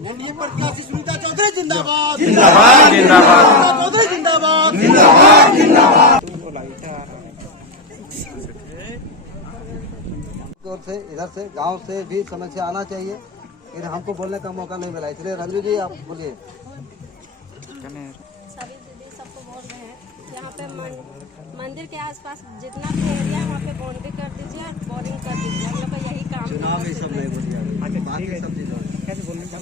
NDA प्रत्याशी सुनीता चौधरी जिंदाबाद जिंदाबाद जिंदाबाद चौधरी जिंदाबाद जिंदाबाद जिंदाबाद। से इधर से गांव से भी समस्या आना चाहिए, लेकिन हमको बोलने का मौका नहीं मिला। इसलिए रंजू जी आप बोलिए। सभी दीदी सबको बोल रहे हैं यहाँ पे मंदिर के आसपास जितना भी एरिया है वहाँ पे बाउंड्री कर दीजिए और बोरिंग कर दीजिए। हम लोग का यही काम है। चुनाव में सब नहीं बोलिए, बाकी सब चीज़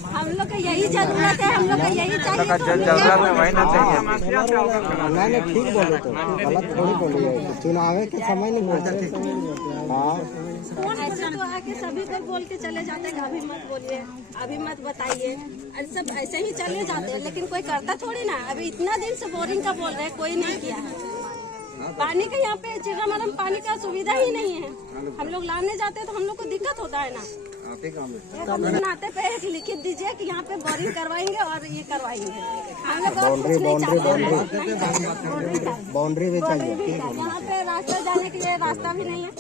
हम लोग का यही जरूरत है, हम लोग का यही चाहिए। मैंने ठीक बोले तो गलत थोड़ी बोली, चुनाव के समय नहीं बोलते। हाँ ऐसे तो आके सभी को बोल के चले जाते हैं अभी मत बोलिए, अभी मत बताइए, सब ऐसे ही चले जाते हैं, लेकिन कोई करता थोड़ी ना। अभी इतना दिन से बोरिंग का बोल रहे हैं, कोई नहीं किया है। पानी का यहाँ पे चिरामरम पानी का सुविधा ही नहीं है। हम लोग लाने जाते हैं तो हम लोग को दिक्कत होता है ना। हम लोग नाते पे एक लिखित दीजिए कि यहाँ पे बोरिंग करवाएंगे और ये करवाएंगे। हम लोग और कुछ नहीं चाहते। बाउंड्री भी चाहिए। यहाँ पे रास्ता जाने के लिए रास्ता भी नहीं है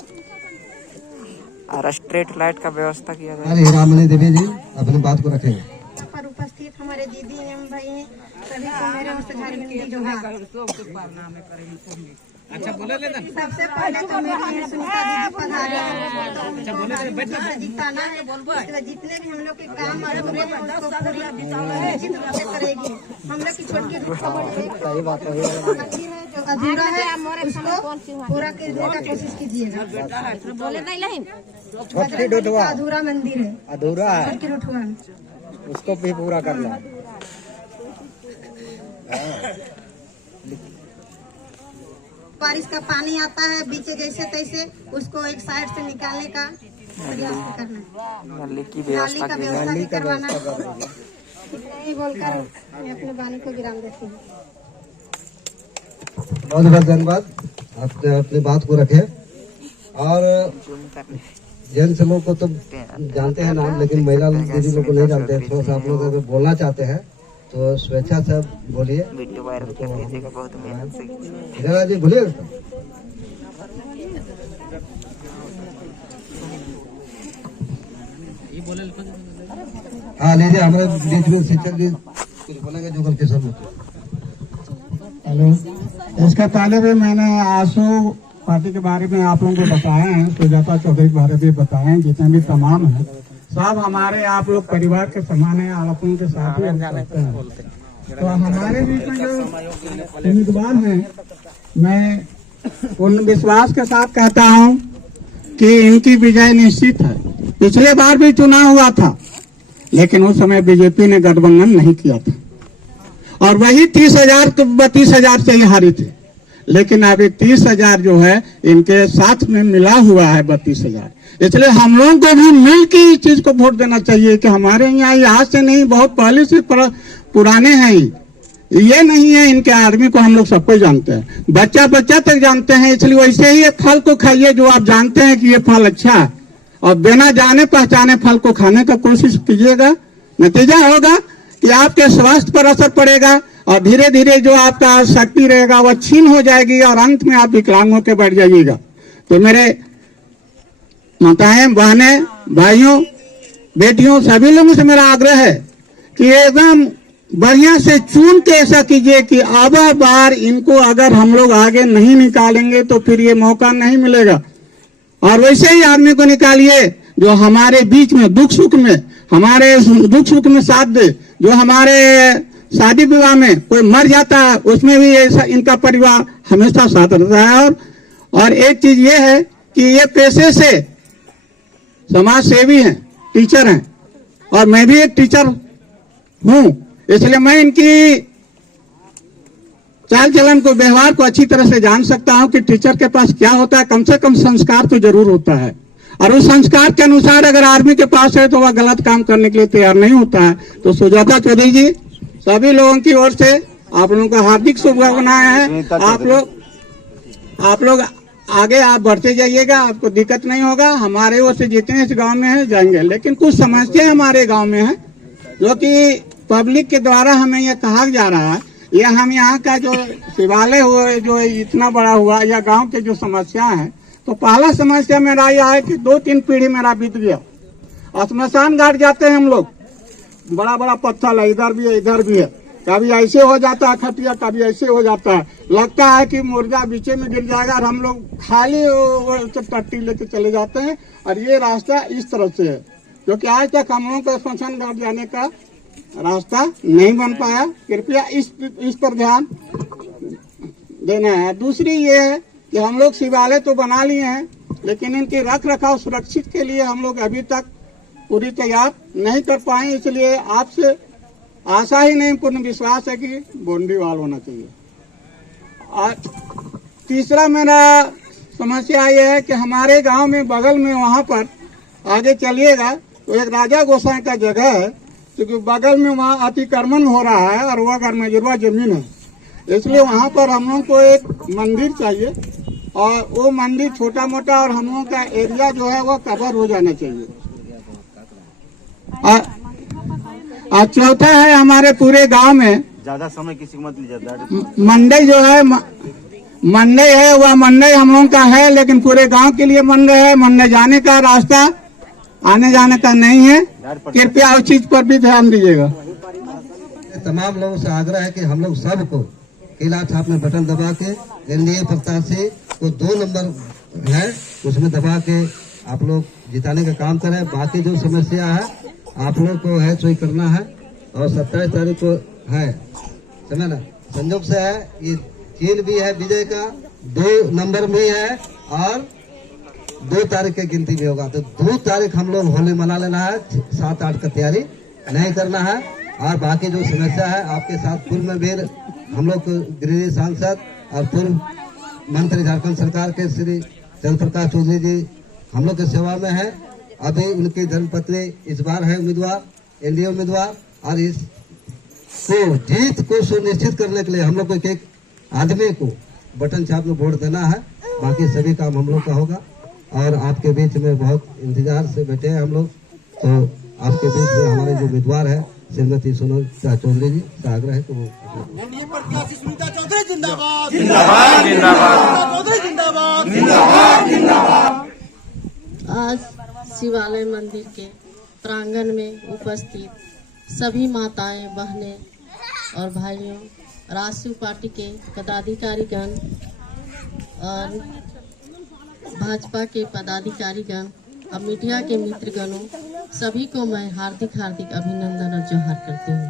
और स्ट्रीट लाइट का व्यवस्था किया जाए। अरे रामनी देवी जी अपनी बात को रखेंगे। पर उपस्थित हमारे दीदी एवं भाई हैं, सभी को मेरे ओर से धन्यवाद जो है। अच्छा बोले लेना। सबसे पहले तो मेरी सुनीता दीदी पधारे जिताना है। इसलिए जितने भी हम लोग के काम अधूरे हैं उसको पूरी निश्चित रूप से करेगी। हम लोग की छोटी सही बात है, जो अधूरा है उसको पूरा करने का कोशिश कीजिएगा। बोले नहीं छोटी डोटवा अधूरा मंदिर है, अधूरा है, छोटी डोटवा उसको भी पूरा करना है। बारिश का पानी आता है बीच जैसे तैसे उसको एक साइड से निकालने का प्रयास करना है। नाली की नाली का व्यवस्था भी करवाना है। करना इतना ही बोलकर मैं अपने वाणी को विराम देती हूँ। बहुत बहुत धन्यवाद। आपने अपनी बात को रखे। और जेंट्स लोग को तो जानते हैं नाम, लेकिन महिला दीदी लोग को नहीं जानते हैं। थोड़ा सा आप लोग अगर बोलना चाहते हैं तो स्वेच्छा से बोलिए। वीडियो वायरल कर दीजिएगा, बहुत मेहनत से। इधर जी बोलिए। हाँ लीजिए, हमारे बीच में शिक्षक जी कुछ बोलेंगे जो गलती सब हेलो। इसके पहले भी मैंने आंसू पार्टी के बारे में आप लोगों को बताया है, सुजाता चौधरी के बारे में बताए हैं। जितने भी तमाम हैं सब हमारे आप लोग परिवार के समान है, आप लोगों के साथ ही हम करते हैं। तो हमारे बीच में जो उम्मीदवार हैं, मैं पूर्ण विश्वास के साथ कहता हूं कि इनकी विजय निश्चित है। पिछले बार भी चुनाव हुआ था, लेकिन उस समय बीजेपी ने गठबंधन नहीं किया था और वही 30,000 तो 32,000 से ही हारी थे। लेकिन अभी 30,000 जो है इनके साथ में मिला हुआ है 32,000। इसलिए हम लोगों को भी मिल के इस चीज को वोट देना चाहिए कि हमारे यहाँ आज से नहीं, बहुत पहले से पुराने हैं। ये नहीं है इनके आदमी को हम लोग सबको जानते हैं, बच्चा बच्चा तक जानते हैं। इसलिए वैसे ही एक फल को खाइए जो आप जानते हैं कि ये फल अच्छा है, और बिना जाने पहचाने फल को खाने का कोशिश कीजिएगा। नतीजा होगा कि आपके स्वास्थ्य पर असर पड़ेगा और धीरे धीरे जो आपका शक्ति रहेगा वह छीन हो जाएगी और अंत में आप विकलांग होकर बैठ जाइएगा। तो मेरे माताएं, बहनें, भाइयों, बेटियों, सभी लोगों से मेरा आग्रह है कि एकदम बढ़िया से चुन के ऐसा कीजिए कि अब बार इनको अगर हम लोग आगे नहीं निकालेंगे तो फिर ये मौका नहीं मिलेगा। और वैसे ही आदमी को निकालिए जो हमारे बीच में दुख सुख में, हमारे दुख सुख में साथ दे। जो हमारे शादी विवाह में कोई मर जाता है उसमें भी ऐसा इनका परिवार हमेशा साथ रहता है। और एक चीज ये है कि ये पेशे से समाज सेवी हैं, टीचर हैं, और मैं भी एक टीचर हूं। इसलिए मैं इनकी चाल चलन को, व्यवहार को अच्छी तरह से जान सकता हूं कि टीचर के पास क्या होता है। कम से कम संस्कार तो जरूर होता है, और उस संस्कार के अनुसार अगर आर्मी के पास है तो वह गलत काम करने के लिए तैयार नहीं होता है। तो सुजाता चौधरी जी, सभी लोगों की ओर से आप लोगों का हार्दिक शुभकामनाएं हैं। आप लोग आगे आप बढ़ते जाइएगा, आपको दिक्कत नहीं होगा। हमारे ओर से जितने इस गांव में हैं जाएंगे, लेकिन कुछ समस्याएं हमारे गांव में है जो कि पब्लिक के द्वारा हमें यह कहा जा रहा है। ये हम यहाँ का जो शिवालय हुआ, जो इतना बड़ा हुआ, या गांव के जो समस्या है, तो पहला समस्या मेरा यह है कि 2-3 पीढ़ी मेरा बीत गया। और स्मशान घाट जाते हैं हम लोग, बड़ा बड़ा पत्थर है, इधर भी है इधर भी है, कभी ऐसे हो जाता है खटिया, कभी ऐसे हो जाता है, लगता है कि मुर्गा बीचे में गिर जाएगा और हम लोग खाली टट्टी लेके चले जाते हैं। और ये रास्ता इस तरफ से है, क्योंकि आज तक हम लोगों को स्मशान घाट जाने का रास्ता नहीं बन पाया। कृपया इस पर ध्यान देना है। दूसरी ये है कि हम लोग शिवालय तो बना लिए हैं, लेकिन इनकी रख रखाव सुरक्षित के लिए हम लोग अभी तक पूरी तैयार नहीं कर पाए। इसलिए आपसे आशा ही नहीं, पूर्ण विश्वास है कि बाउंड्री वॉल होना चाहिए। और तीसरा मेरा समस्या ये है कि हमारे गांव में बगल में वहां पर आगे चलिएगा तो एक राजा गोसाई का जगह है, क्योंकि बगल में वहाँ अतिक्रमण हो रहा है और वह गरमेजुआ जमीन है, इसलिए वहाँ पर हम लोग को एक मंदिर चाहिए और वो मंदिर छोटा मोटा और हम लोगों का एरिया जो है वो कवर हो जाना चाहिए। और चौथा है, हमारे पूरे गांव में ज्यादा समय किसी को मत लीजिए, मंडई जो है मंडई है, वह मंडई हम लोगों का है, लेकिन पूरे गांव के लिए मंडई है। मंडई जाने का रास्ता आने जाने का नहीं है। कृपया उस चीज पर भी ध्यान दीजिएगा। तमाम लोगों से आग्रह है कि हम लोग सबको किला छाप में बटन दबा के एनडीए प्रत्याशी को 2 नंबर है उसमें दबा के आप लोग जिताने का काम करें। बाकी जो समस्या है आप लोग को है सो करना है। और 27 तारीख को है, समझ ना, संजोग से है, ये चिन्ह भी है विजय का, 2 नंबर भी है और 2 तारीख की गिनती भी होगा। तो 2 तारीख हम लोग होली मना लेना है, 7-8 का तैयारी नहीं करना है। और बाकी जो समस्या है आपके साथ पूर्व में भी हम लोग गृह सांसद और पूर्व मंत्री झारखंड सरकार के श्री चंद्र प्रकाश चौधरी जी हम लोग की सेवा में है। अभी उनकी धर्मपत्नी इस बार है उम्मीदवार, एनडीए उम्मीदवार, और इस जीत को सुनिश्चित करने के लिए हम लोग को एक आदमी को बटन छाप में वोट देना है। बाकी सभी काम हम लोग का होगा। और आपके बीच में बहुत इंतजार से बैठे हैं हम लोग, तो आपके बीच में हमारे जो उम्मीदवार है श्रीमती सोनल चौधरी जी से आग्रह है कि वो एनडीए प्रत्याशी सुनीता चौधरी जिंदाबाद, जिंदाबाद, जिंदाबाद, चौधरी जिंदाबाद, जिंदाबाद, जिंदाबाद। आज शिवालय मंदिर के प्रांगण में उपस्थित सभी माताएं, बहनें और भाइयों, राष्ट्रीय पार्टी के पदाधिकारीगण और भाजपा के पदाधिकारीगण और मीडिया के मित्रगणों, सभी को मैं हार्दिक हार्दिक अभिनंदन और जोहार करती हूँ।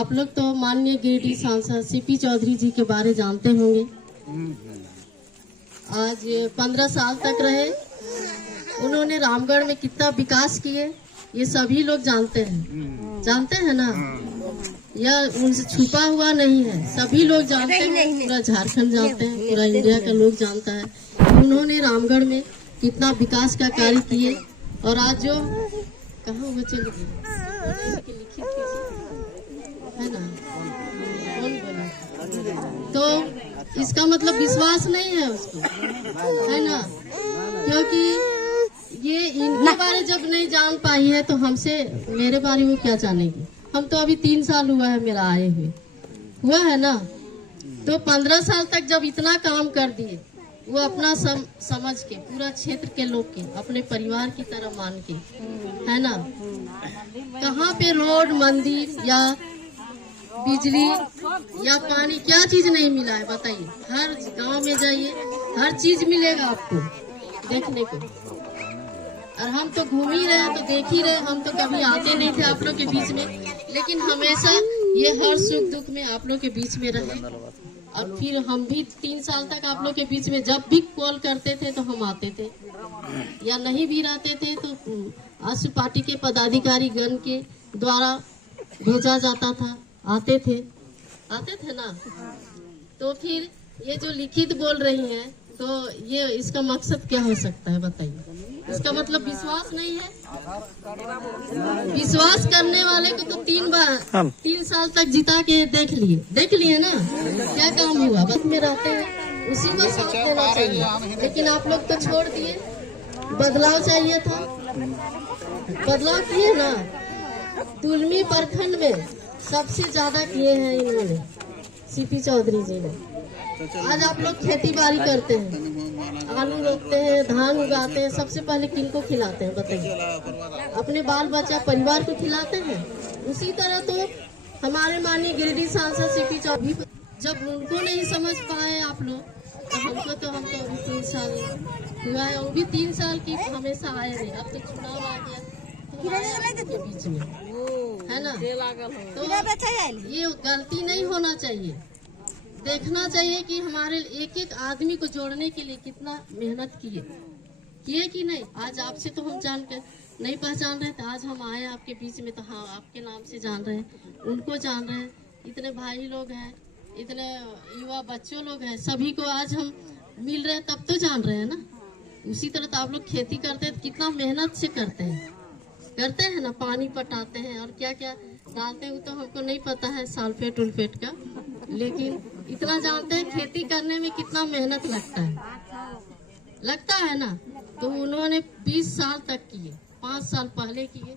आप लोग तो माननीय गिरिडीह सांसद सीपी चौधरी जी के बारे जानते होंगे। आज 15 साल तक रहे, उन्होंने रामगढ़ में कितना विकास किए ये सभी लोग जानते हैं ना, यह उनसे छुपा हुआ नहीं है, सभी लोग जानते हैं, पूरा झारखंड जानते हैं, पूरा इंडिया का लोग जानता है उन्होंने रामगढ़ में कितना विकास का कार्य किए। और आज जो कहाँ वो चल गई लिखित है ना, कौन बोला, तो इसका मतलब विश्वास नहीं है उसको, है ना, क्योंकि ये इनके बारे जब नहीं जान पाई है तो हमसे मेरे बारे में क्या जानेगी। हम तो अभी 3 साल हुआ है मेरा आए हुआ है ना, तो 15 साल तक जब इतना काम कर दिए, वो अपना समझ के पूरा क्षेत्र के लोग के अपने परिवार की तरह मान के, है ना, कहाँ पे रोड, मंदिर या बिजली या पानी, क्या चीज नहीं मिला है बताइए। हर गांव में जाइए, हर चीज मिलेगा आपको देखने को। और हम तो घूम ही रहे, तो देख ही रहे, हम तो कभी आते नहीं थे आप लोग के बीच में, लेकिन हमेशा ये हर सुख दुख में आप लोग के बीच में रहे। और फिर हम भी 3 साल तक आप लोग के बीच में जब भी कॉल करते थे तो हम आते थे, या नहीं भी रहते थे तो आशु पार्टी के पदाधिकारी गण के द्वारा भेजा जाता था, आते थे ना। तो फिर ये जो लिखित बोल रही हैं, तो ये इसका मकसद क्या हो सकता है बताइए। इसका मतलब विश्वास नहीं है। विश्वास करने वाले को तो 3 साल तक जिता के देख लिए ना, क्या काम हुआ। बस में रहते हैं, उसी को साथ देना चाहिए, लेकिन आप लोग तो छोड़ दिए। बदलाव चाहिए था, बदलाव किए ना। दुलमी प्रखंड में सबसे ज्यादा किए हैं इन्होंने, सीपी चौधरी जी ने। आज आप लोग खेती बाड़ी करते हैं, आलू रोपते हैं, धान उगाते हैं, सबसे पहले किनको खिलाते हैं बताइए? अपने बाल बच्चा परिवार को खिलाते हैं। उसी तरह तो हमारे माननीय गिरिडीह सांसद सीपी चौधरी, जब उनको नहीं समझ पाए आप लोग, तो हमको अभी 3 साल हुआ है, वो भी 3 साल की हमेशा आए नहीं। अब तो चुनाव आ गया के बीच में, है ना? तो ये गलती नहीं होना चाहिए। देखना चाहिए कि हमारे एक एक आदमी को जोड़ने के लिए कितना मेहनत किए कि नहीं। आज आपसे तो हम जान कर नहीं पहचान रहे थे, आज हम आए आपके बीच में तो हाँ आपके नाम से जान रहे हैं, उनको जान रहे हैं। इतने भाई लोग हैं, इतने युवा बच्चों लोग हैं, सभी को आज हम मिल रहे हैं तब तो जान रहे हैं ना। उसी तरह तो आप लोग खेती करते हैं तो कितना मेहनत से करते हैं ना, पानी पटाते हैं और क्या क्या डालते हैं वो तो हमको नहीं पता है सल्फेट उल्फेट का, लेकिन इतना जानते हैं खेती करने में कितना मेहनत लगता है ना। तो उन्होंने 20 साल तक किए, 5 साल पहले किए,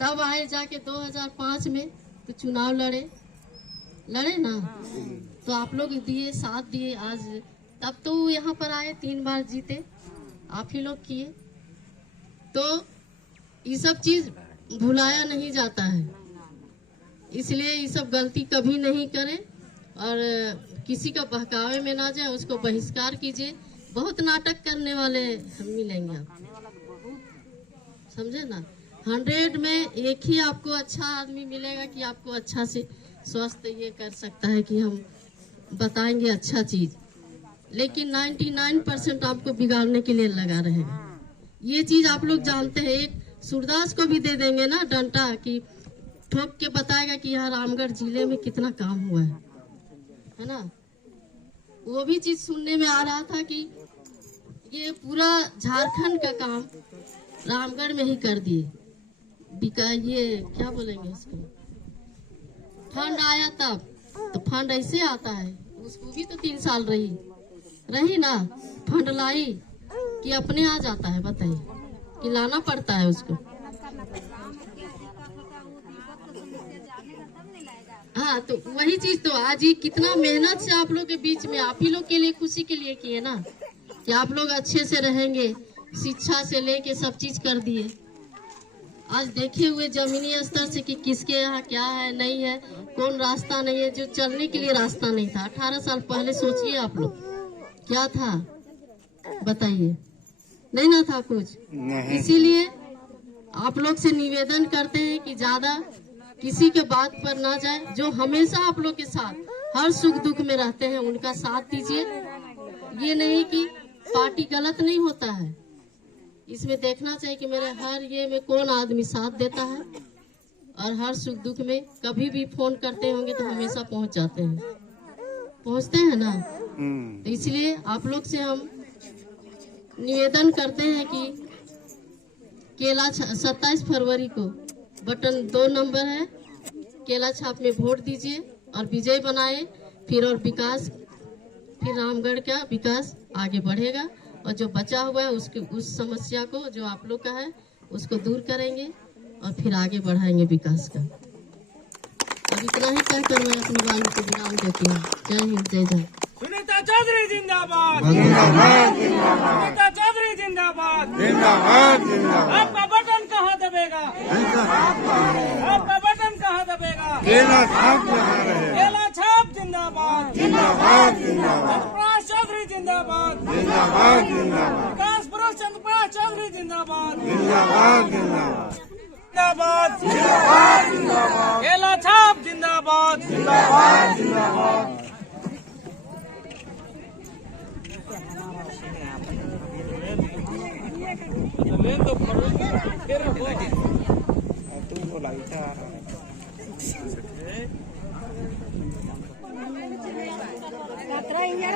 तब आए जाके 2005 में तो चुनाव लड़े ना, तो आप लोग दिए, साथ दिए। आज तब तो यहाँ पर आए, 3 बार जीते, आप ही लोग किए। तो ये सब चीज भुलाया नहीं जाता है, इसलिए ये सब गलती कभी नहीं करें और किसी का बहकावे में ना जाए, उसको बहिष्कार कीजिए। बहुत नाटक करने वाले मिलेंगे आप, समझे ना। 100 में एक ही आपको अच्छा आदमी मिलेगा कि आपको अच्छा से स्वस्थ ये कर सकता है कि हम बताएंगे अच्छा चीज, लेकिन 99% आपको बिगाड़ने के लिए लगा रहेगा। ये चीज आप लोग जानते हैं। एक सूरदास को भी दे देंगे ना डंडा कि ठोक के बताएगा कि यहाँ रामगढ़ जिले में कितना काम हुआ है ना। वो भी चीज सुनने में आ रहा था कि ये पूरा झारखंड का काम रामगढ़ में ही कर दिए। ये क्या बोलेंगे इसको, फंड आया तब तो फंड ऐसे आता है, उसको भी तो 3 साल रही ना, फंड लाई कि अपने आ जाता है, बताइए कि लाना पड़ता है उसको। हाँ, तो वही चीज तो आज ही कितना मेहनत से आप लोग के बीच में, आप ही लोग के लिए, खुशी के लिए किए ना कि आप लोग अच्छे से रहेंगे, शिक्षा से लेके सब चीज कर दिए। आज देखे हुए जमीनी स्तर से कि किसके यहाँ क्या है नहीं है, कौन रास्ता नहीं है, जो चलने के लिए रास्ता नहीं था 18 साल पहले, सोचिए आप लोग क्या था, बताइए, नहीं ना था कुछ। इसीलिए आप लोग से निवेदन करते हैं कि ज्यादा किसी के बात पर ना जाए, जो हमेशा आप लोग के साथ हर सुख दुख में रहते हैं उनका साथ दीजिए। ये नहीं कि पार्टी गलत नहीं होता है, इसमें देखना चाहिए कि मेरे हर ये में कौन आदमी साथ देता है और हर सुख दुख में कभी भी फोन करते होंगे तो हमेशा पहुंचते हैं ना। तो इसलिए आप लोग से हम निवेदन करते हैं कि केला 27 फरवरी को बटन 2 नंबर है, केला छाप में वोट दीजिए और विजय बनाए, फिर और विकास, फिर रामगढ़ का विकास आगे बढ़ेगा और जो बचा हुआ है उसके उस समस्या को जो आप लोग का है उसको दूर करेंगे और फिर आगे बढ़ाएंगे विकास का। अब इतना ही कहकर मैं अपनी वाणी को विराम देती हूँ। जय हिंद, जय जय। सुनीता चौधरी जिंदाबाद, सुनीता चौधरी जिंदाबाद, आपका बटन कहाँ दबेगा, आपका बटन कहाँ दबेगा, केला छाप जिंदाबाद, चंद्रप्रकाश चौधरी जिंदाबाद, विकास पुरुष चंद्रप्रकाश चौधरी जिंदाबाद, केला छाप जिंदाबाद, इंडिया